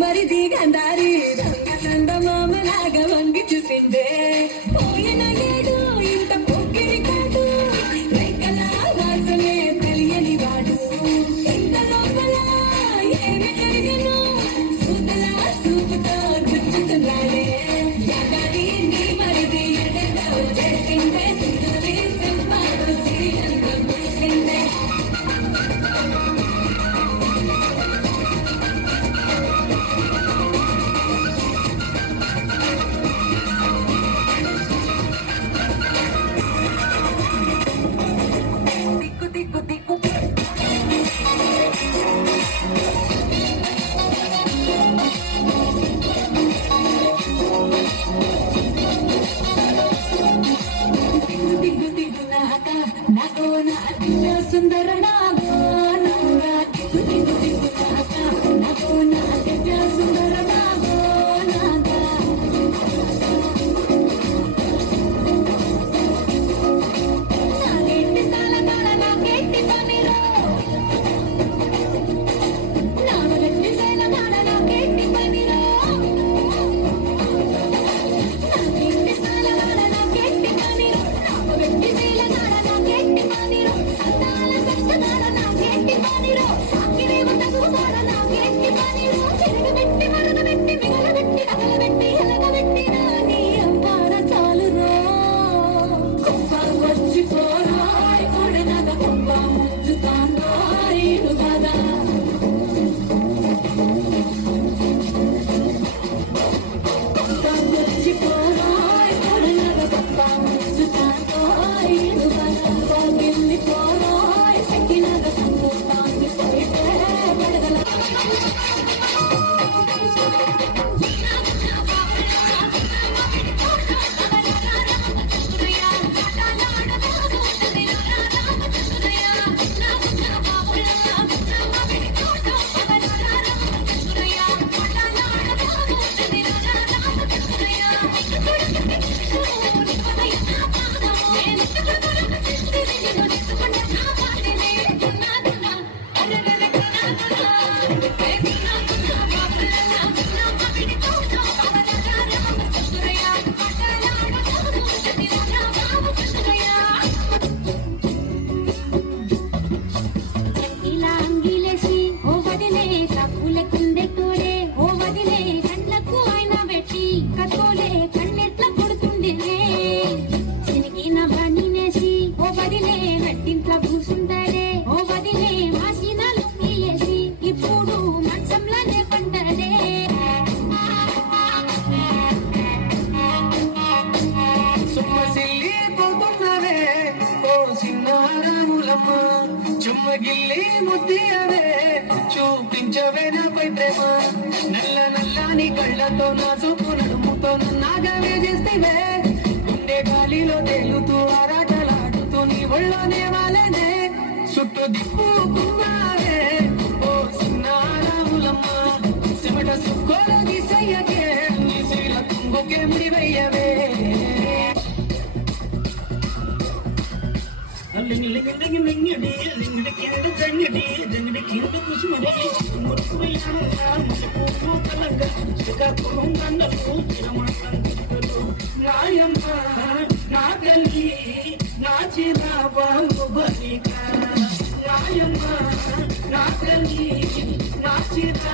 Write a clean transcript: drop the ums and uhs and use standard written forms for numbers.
మరిది గంధారి దొంగ చందమామలాగా వంగి చూసిందే పోయిన ఏడు ఇంత పొక్కిరి కాదు రైకల వాసనే తెలియని వాడు ఇంత లోపల ఏమి జరిగిను సూతల సూపుతో గుర్తుతున్నాడే ఎగడి నీ మరిది ఎడగా చేసిందే సుందరి సింపాడు సిరియంతో పూసిందే సుందర నాగో నాగా దిగు దిగు దిగు నాగా నాగో నా దివ్య సుందర నాగో నాగా నాగెట్టి సాలగాడ నాకెట్టి పనిరో నాగెట్టి సాలగాడ నాకెట్టి పనిరో నాగెట్టి సాలగాడ నాకెట్టి పనిరో నాగెట్టి సాలగాడ నాకెట్టి పనిరో చుమ్మగిల్లి ముద్దియవే చూపించవే నాపై ప్రేమ నల్ల నల్లని కళ్ళతో నా చూపు నడుముతో నాగవే చేస్తేవే గుండె గాలిలో తేలుతూ ఆరాటలాడుతూ నీ ఒళ్ళోనే వాలేనే చుట్టూ దిప్పుకున్నావే ఓ సిన్నారాములమ్మ సిమట సుక్కోల గిసయ్యకే నీ శ్రీల తుంగుకే ముడివయ్యవే నాయమ్మ నా తల్లి నా చిరాబాబు బలిక నాయమ్మ నా తల్లి నా చిరా